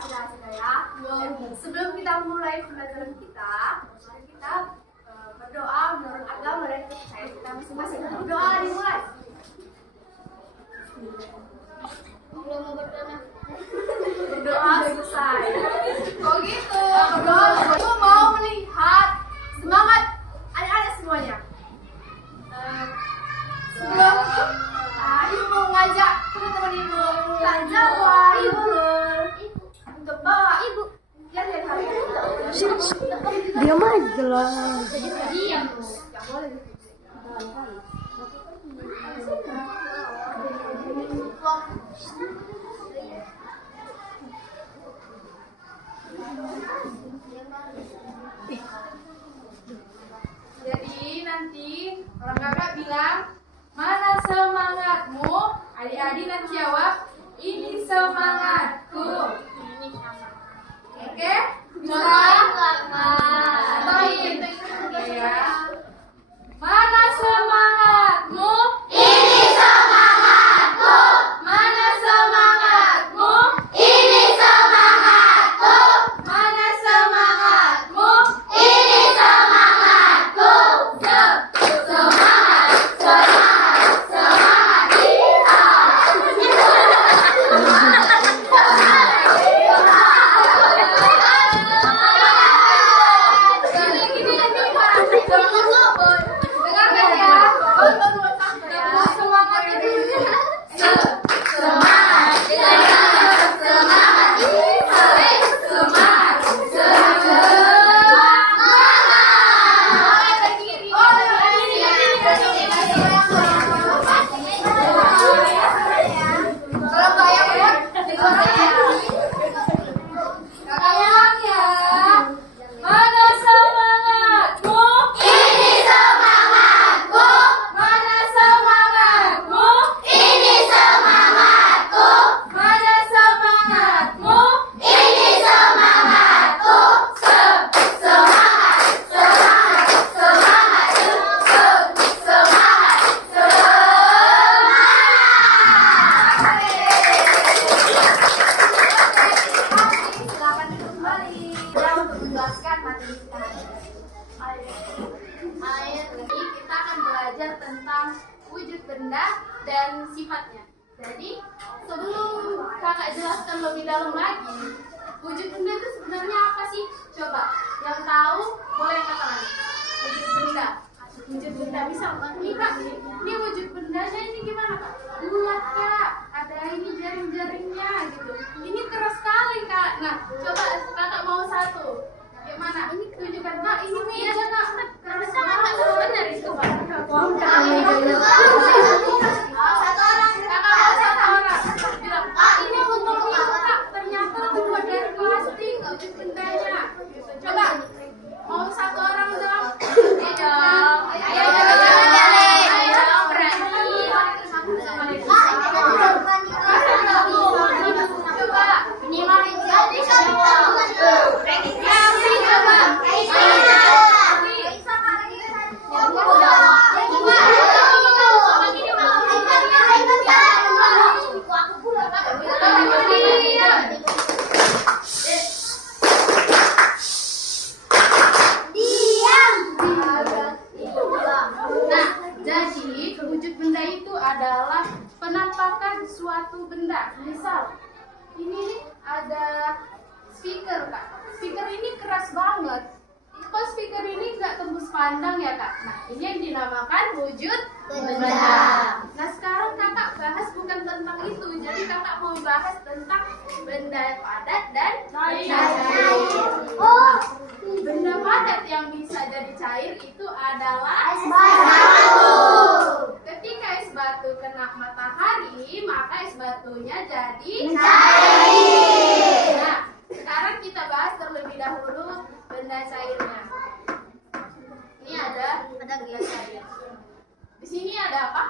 sudah ya. Sebelum kita mulai pembelajaran kita, mari kita berdoa menurut agama dan kepercayaan kita masing-masing. Berdoa dimulai. Belum mau berdoa. Berdoa selesai. Kok gitu? Berdoa. Aku mau melihat semangat adik-adik semuanya. Sebelum itu, ibu mau ngajak teman-teman ibu belajar ibu untuk bawa ibu. Lihat hari ini. Diam aja lah. Diam. Nggak boleh. Jadi nanti orang kakak bilang, mana semangatmu? Adik-adik nanti jawab, ini semangatku. Oke? Contohin. Ya. Mana semangatmu? Ini semangatku. Mana semangatmu? Ini semangatku. Mana semangatmu? Ini semangatku. Semangat, semangat, semangat kita. Dengarkan ya. Semangatnya dulu. Semangat, semangat, semangat kita. Semangat, Mana semangatmu? Ini semangatku. Mana semangatmu? Ini semangatku. Mana semangatmu? Ini semangatku. Semangat, semangat, semangat. Semangat, Silakan duduk kembali. Ya, untuk menjelaskan materi kita hari ini. Ini kita akan belajar tentang wujud benda dan sifatnya. Jadi, sebelum kakak jelaskan lebih dalam lagi, wujud benda itu sebenarnya apa sih? Coba, yang tahu boleh katakan. Wujud benda. Wujud benda misal, ini kak, ini wujud bendanya ini gimana kak? Bulat kak, ada ini jaring-jaringnya gitu. Ini keras sekali kak. Nah, coba kakak mau satu. Gimana? Ini tunjukkan kak, ini meja kak. Keras banget. Benar itu kak. Satu orang. Kakak mau satu orang. Bilang, kak ini untuk itu kak. Ternyata terbuat dari plastik wujud bendanya. Gitu. Coba, mau satu orang dong? Ayo. Ayo, berani. Coba, ini mah jadi wujud benda itu adalah penampakan suatu benda. Misal, ini nih ada speaker kak. Speaker ini keras banget. Kok speaker ini nggak tembus pandang ya kak? Nah ini yang dinamakan wujud benda. Nah sekarang kakak bahas bukan tentang itu. Jadi kakak mau bahas tentang benda padat dan cair. Oh, benda padat yang bisa jadi cair itu adalah es batu. Ketika es batu kena matahari, maka es batunya jadi cair. Nah, sekarang kita bahas terlebih dahulu benda cairnya. Ini ada gelas cair. Di sini ada apa?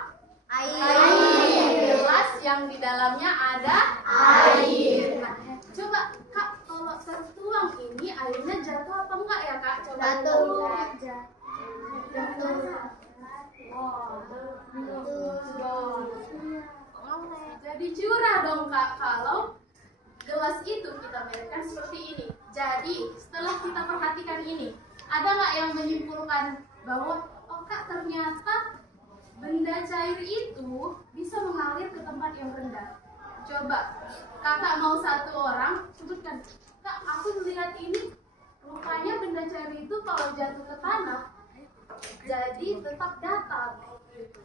Air. Gelas yang di dalamnya ada air. Nah, coba kak, kalau tertuang ini airnya jatuh apa enggak ya kak? Coba Jatuh. Jadi curah dong kak kalau gelas gelas itu kita merahkan seperti ini. Jadi setelah kita perhatikan ini, ada nggak yang menyimpulkan bahwa oh kak, ternyata benda cair itu bisa mengalir ke tempat yang rendah? Coba kakak mau satu orang sebutkan, kak aku melihat ini rupanya benda cair itu kalau jatuh ke tanah jadi tetap datar gitu.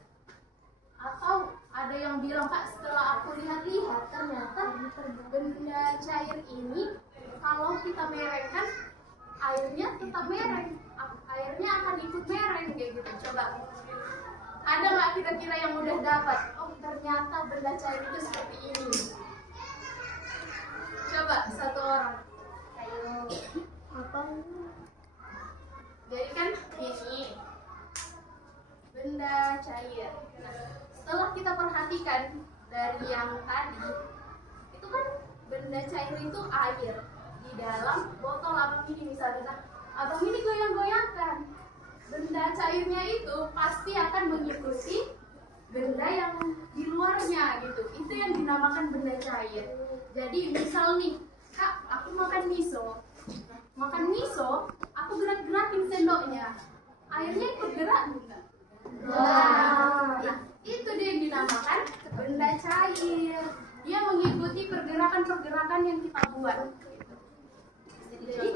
Atau ada yang bilang, kak setelah aku lihat-lihat ternyata benda cair ini kalau kita merengkan airnya tetap mereng, airnya akan ikut mereng kayak gitu. Coba ada nggak kira-kira yang udah dapat? Oh ternyata benda cair itu seperti ini. Coba satu orang. Apa? Jadi kan ini benda cair. Nah, setelah kita perhatikan dari yang tadi, itu kan benda cair itu air di dalam botol abang ini misalnya. Nah, abang ini goyang-goyangkan, benda cairnya itu pasti akan mengikuti benda yang di luarnya gitu. Itu yang dinamakan benda cair. Jadi misal nih, kak aku makan miso. Makan miso, aku gerak-gerakin sendoknya. Airnya ikut gerak enggak? Nah, itu dia yang dinamakan benda cair. Dia mengikuti pergerakan-pergerakan yang kita buat. Jadi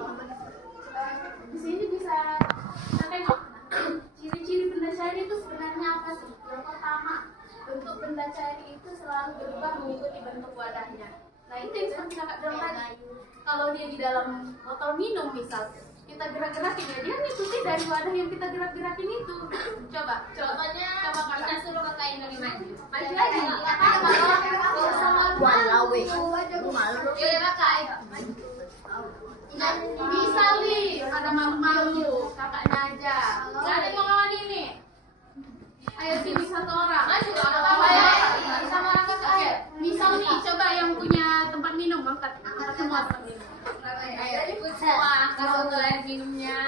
di sini bisa kita tengok ciri-ciri benda cair itu sebenarnya apa sih? Yang pertama, bentuk benda cair itu selalu berubah mengikuti bentuk wadahnya. Nah itu yang seperti kakak bilang tadi. Kalau dia di dalam botol minum misal, kita gerak-gerakin ya, dia ngikuti dari wadah yang kita gerak-gerakin itu. Coba Kita suruh kakak Indri maju. maju lagi. Walau Yaudah kakak. Nah, misal nih ada malu-malu, kakaknya aja. Gak ada yang mau lawan ini. Ayo sini satu orang. Maju kakak. Sama kakak. Oke, misal nih coba yang punya tempat minum angkat semua tempat minum. Ayo ikut semua. Kalau ke air minumnya.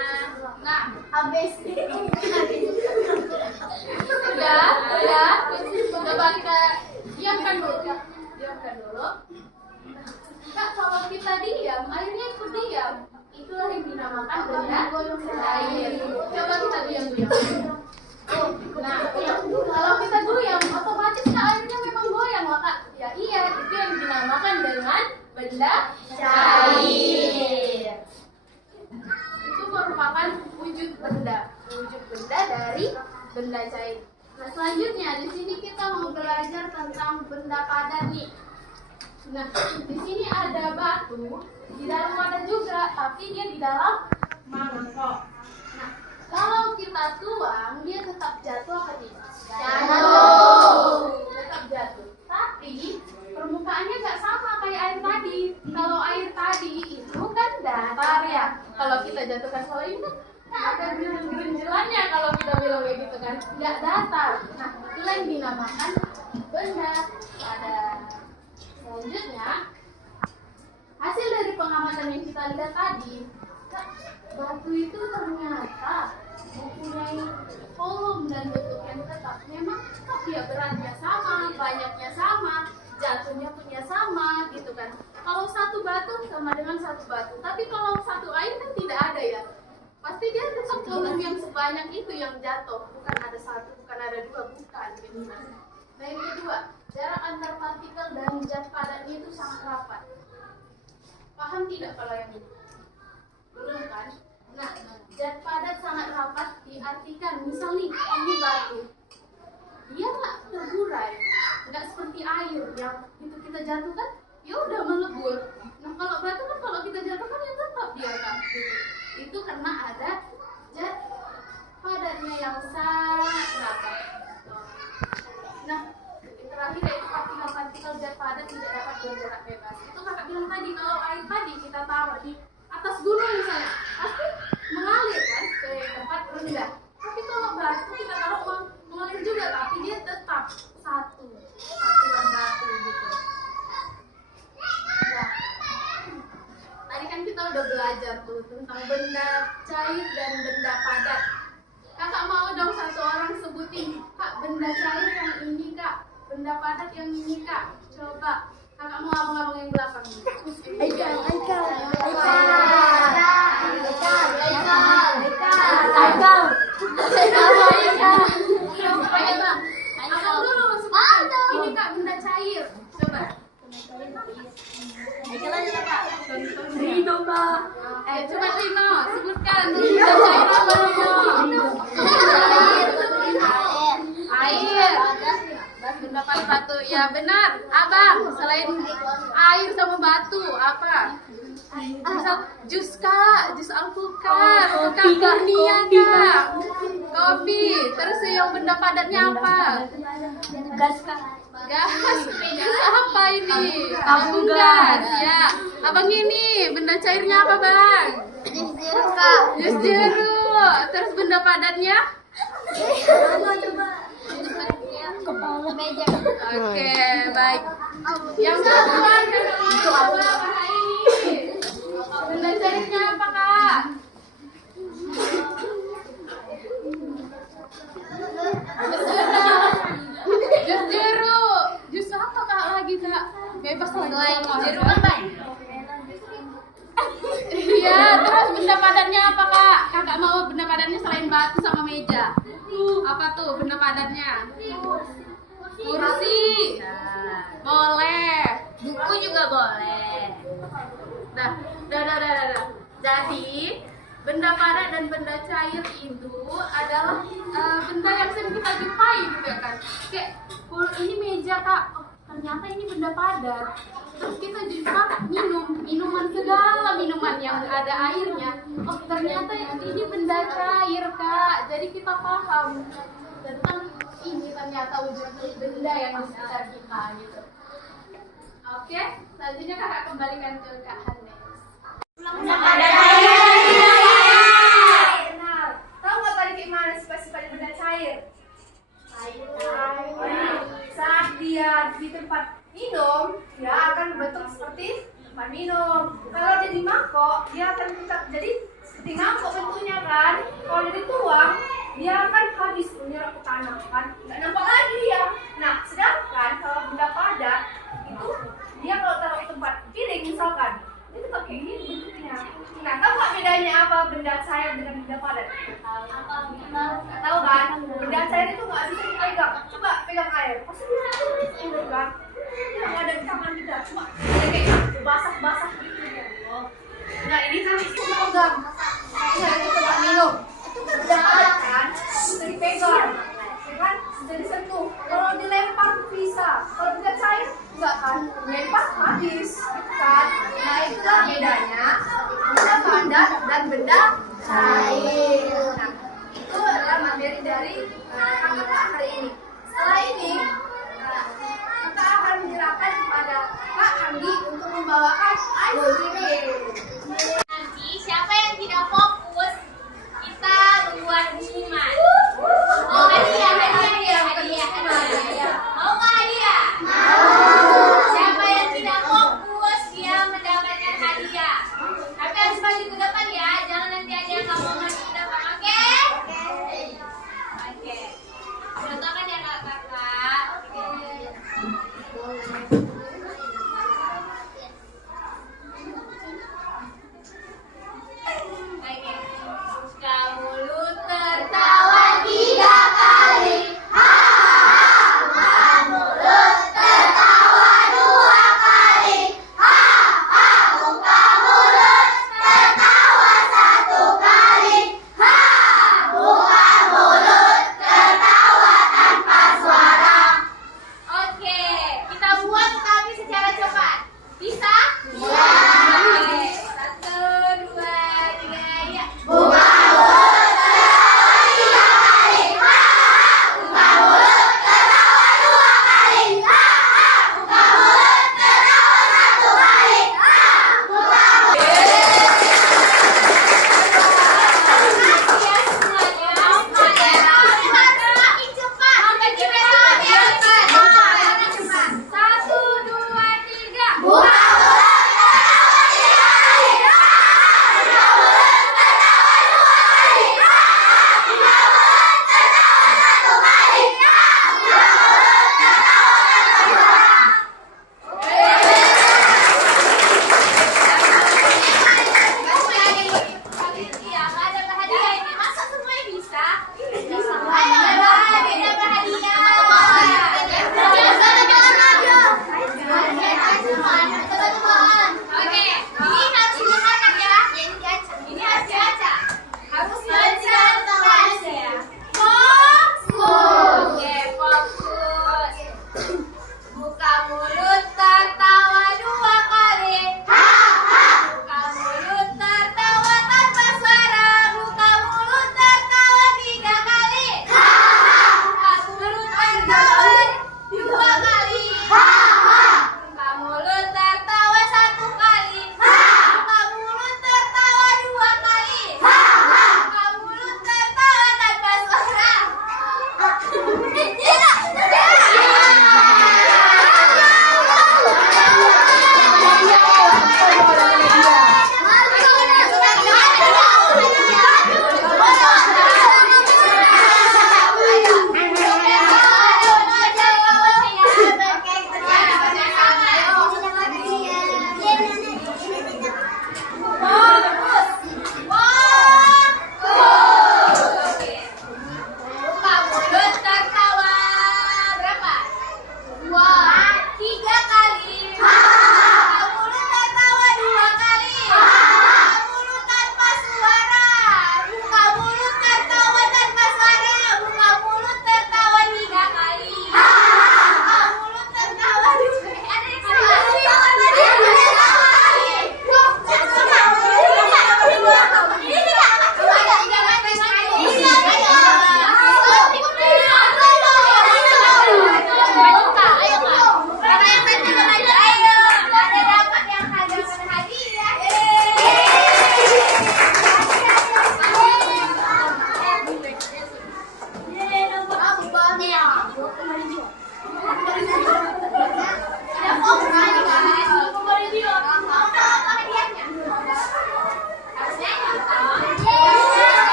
Nah, habis. udah. Coba kita diamkan dulu. Kak, kalau kita diam, airnya ikut diam. Itulah yang dinamakan benda cair. Coba kita diam. Nah, kalau kita goyang, otomatis kan airnya memang goyang, Kak. Ya iya, itu yang dinamakan dengan benda cair. Itu merupakan wujud benda dari benda cair. Nah, selanjutnya di sini kita mau belajar tentang benda padat nih. Nah, di sini ada batu, di dalam wadah juga, tapi dia di dalam mangkok. Nah, kalau kita tuang, dia tetap jatuh apa tidak? Tetap jatuh. Tapi permukaannya nggak sama kayak air tadi. Kalau air tadi itu kan datar ya. Kalau kita jatuhkan soal ini kan ada gerinjilannya kalau kita bilang kayak gitu kan. Nggak datar. Nah, itulah yang dinamakan benda padat. Selanjutnya, hasil dari pengamatan yang kita lihat tadi, batu itu ternyata mempunyai volume dan bentuk yang tetap. Memang tetap dia beratnya sama, banyaknya sama, jatuhnya punya sama, gitu kan. Kalau satu batu sama dengan satu batu, tapi kalau satu air kan tidak ada ya. Pasti dia tetap volume yang sebanyak itu yang jatuh, bukan ada satu, bukan ada dua, bukan. Gitu kan. Nah yang kedua, jarak antar partikel dan zat padatnya itu sangat rapat. Paham tidak kalau yang ini? Belum kan? Nah, zat padat sangat rapat diartikan, misal nih, ini batu. Dia nggak terburai, nggak seperti air yang itu kita jatuhkan, ya udah melebur. Nah kalau batu kan kalau kita jatuhkan ya tetap dia kan. Itu karena ada zat padatnya yang sangat rapat. Nah, terakhir yaitu partikel-partikel zat padat tidak dapat bergerak bebas. Itu kakak bilang tadi, kalau air tadi kita taruh di atas gunung misalnya, pasti mengalir kan ke tempat rendah. Tapi kalau batu kita taruh mengalir juga, tapi dia tetap satuan batu gitu. Nah, tadi kan kita udah belajar tuh tentang benda cair dan benda padat. Kakak mau dong satu orang sebutin, kak benda cair yang ini kak, benda padat yang ini kak. Coba Kakak mau abang-abang yang belakang. Aikal. Ayo bang, abang dulu sebutkan. Ini kak benda cair. Coba. Rino, Kak. Coba Tino, sebutkan benda cair apa? Air. Benda paling batu. Ya benar. Abang, selain air sama batu, apa? Misal jus kak, jus alpukat, kak kurnia kak, kopi. Terus yang benda padatnya apa? Gas, Kak. Gas. Jus apa ini? Tabung gas. gas. Ya. Abang ini benda cairnya apa bang? Jus jeruk. Terus benda padatnya? Meja. Oke, baik. Yang kedua, apa ini? Benda cairnya apa kak? Jus jeruk. Jus apa kak lagi kak? Bebas lagi. Jeruk kan bang? Iya, terus benda padatnya apa kak? Kakak mau benda padatnya selain batu sama meja? Apa tuh benda padatnya? Kursi. Boleh. Buku juga boleh. Dah. Jadi benda padat dan benda cair itu adalah benda yang sering kita jumpai juga kan. Kayak ini meja kak. Oh, ternyata ini benda padat. Terus kita jumpa minuman segala minuman yang ada airnya. Oh ternyata ini benda cair kak. Jadi kita paham tentang ini ternyata wujud benda yang di sekitar kita gitu. Oke, selanjutnya kakak kembalikan ke Kak Hanes. Tahu nggak tadi gimana sifat-sifat benda cair? Saat dia di tempat minum, dia akan berbentuk seperti tempat minum. Kalau dia di mangkok, dia akan tetap jadi seperti mangkok bentuknya kan. Kalau dia dituang, dia akan habis menyerap ke tanah kan. Nggak nampak lagi dia. Nah, sedangkan kalau benda padat itu dia kalau taruh di tempat piring misalkan, dia tetap kayak gini bentuknya. Nah, tahu nggak bedanya apa benda cair dengan benda padat? Nggak tahu kan? Benda cair itu nggak bisa dipegang. Coba pegang air, pasti dia turun kan? Dia nggak ada di tangan kita. Coba kayak basah-basah gitu ya. Nah, ini kan itu pegang. Nah, itu tempat minum. Itu kan benda padat kan? Bisa dipegang, ya kan? Bisa disentuh. Kalau dilempar bisa. Kalau benda cair enggak kan? Dilempar habis, gitu kan? Nah, itulah bedanya benda padat dan benda cair. Nah, itu adalah materi dari kakak hari ini. Setelah ini, kita akan menyerahkan kepada Kak Andi untuk membawakan ice cream. Nanti siapa yang tidak fokus, kita membuat hukuman. Mau hadiah. Mau nggak hadiah? Siapa yang tidak fokus, dia mendapatkan hadiah. Tapi harus maju ke depan ya, jangan nanti ada yang nggak mau maju ke depan, oke? Oke. Contohkan ya kakak. Oke.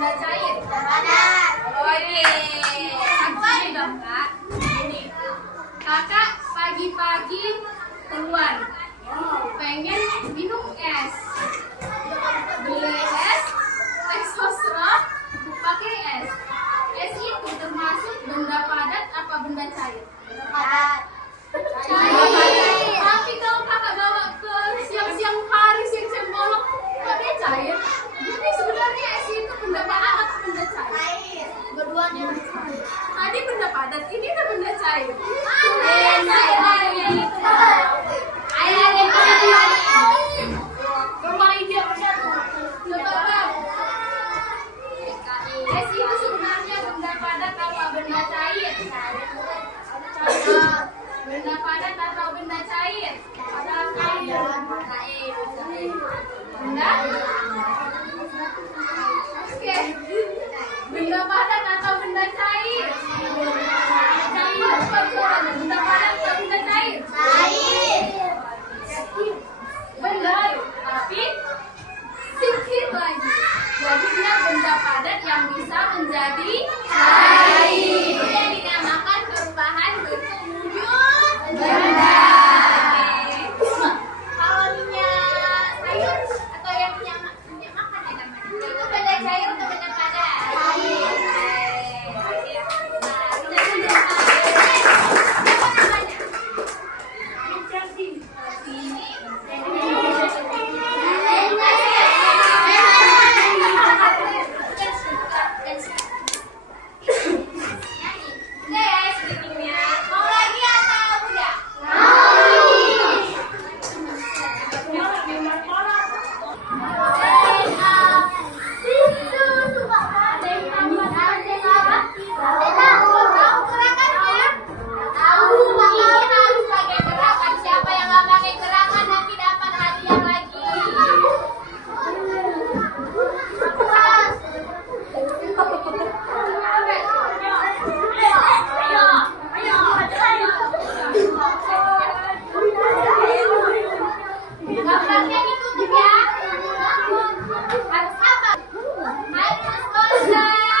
benda cair? Padat. Oke. Satu lagi dong kak. Ini. Kakak pagi-pagi keluar. Pengen minum es. Beli es, eksoserot, pakai es. Es itu termasuk benda padat apa benda cair? Padat. Cair. Tapi kalau kakak bawa ke siang-siang hari, siang-siang malam, kok dia cair? Jadi sebenarnya es itu benda padat atau benda cair? Keduanya. Tadi benda padat, ini kan benda cair. Bermain dia bersatu. Coba bang. Es itu sebenarnya benda padat apa benda cair? Benda padat atau benda cair? Cair. Benda? Oke. Benda padat atau benda cair? Cair. Benda padat atau benda cair? Cair. Benar, tapi sedikit lagi. Jadi dia benda padat yang bisa menjadi cair. Yang dinamakan perubahan bentuk wujud benda. Kalau minyak sayur atau yang minyak makan ya namanya, itu benda cair atau benda padat? Cair. Nah, kita sudah apa namanya? Mau lagi atau udah? Siapa yang nggak pakai gerakan nanti dapat hadiah lagi. Gambarnya ditutup ya. Harus apa? Harus konsentrasi.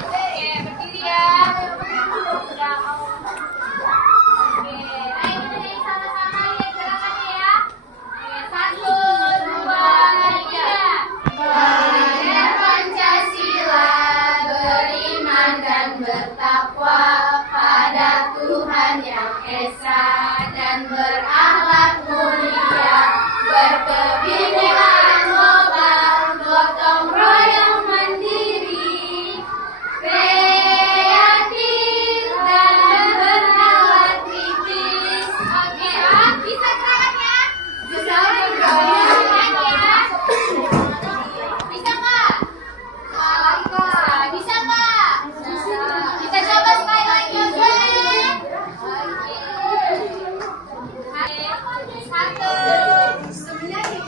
Oke, berdiri ya. Oke, ayo kita nyanyi sama-sama lihat gerakannya ya. Oke, 1, 2, 3. Belajar Pancasila, beriman dan bertakwa pada Tuhan yang Esa dan berakhlak mulia, berkebinekaan global, gotong royong mandiri, kreatif dan bernalar kritis. Oke, bisa gerakannya? Bisa bergoyang ya? Bisa nggak? Bisa nggak? Kita coba sekali lagi, oke? Oke. 1. Sebenarnya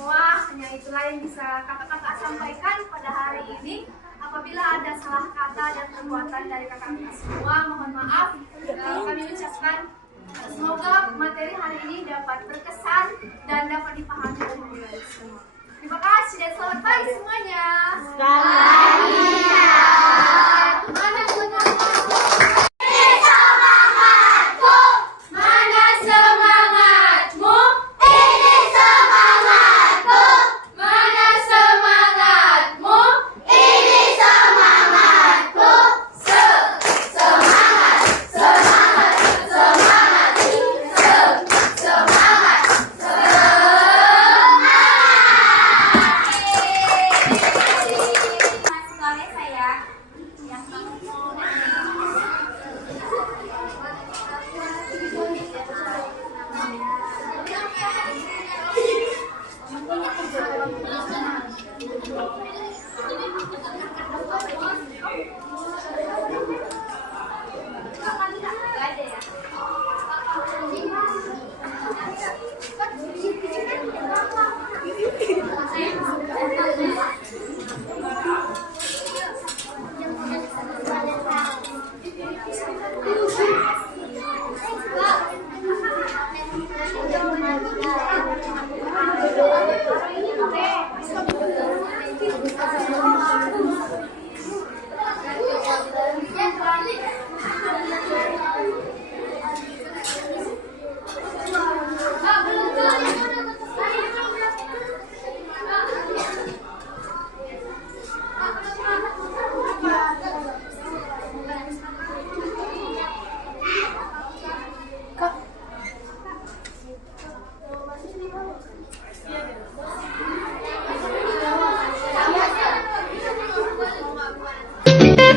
semua, hanya itulah yang bisa kakak-kakak sampaikan pada hari ini. Apabila ada salah kata dan perbuatan dari kakak-kakak semua, mohon maaf. Kami ucapkan semoga materi hari ini dapat berkesan dan dapat dipahami oleh semua. Terima kasih dan selamat pagi semuanya. Mana semangatmu? Mana semangatmu? Ini semangatku. Mana semangatmu? Ini semangatku. Sekolah saya yang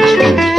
Thank you.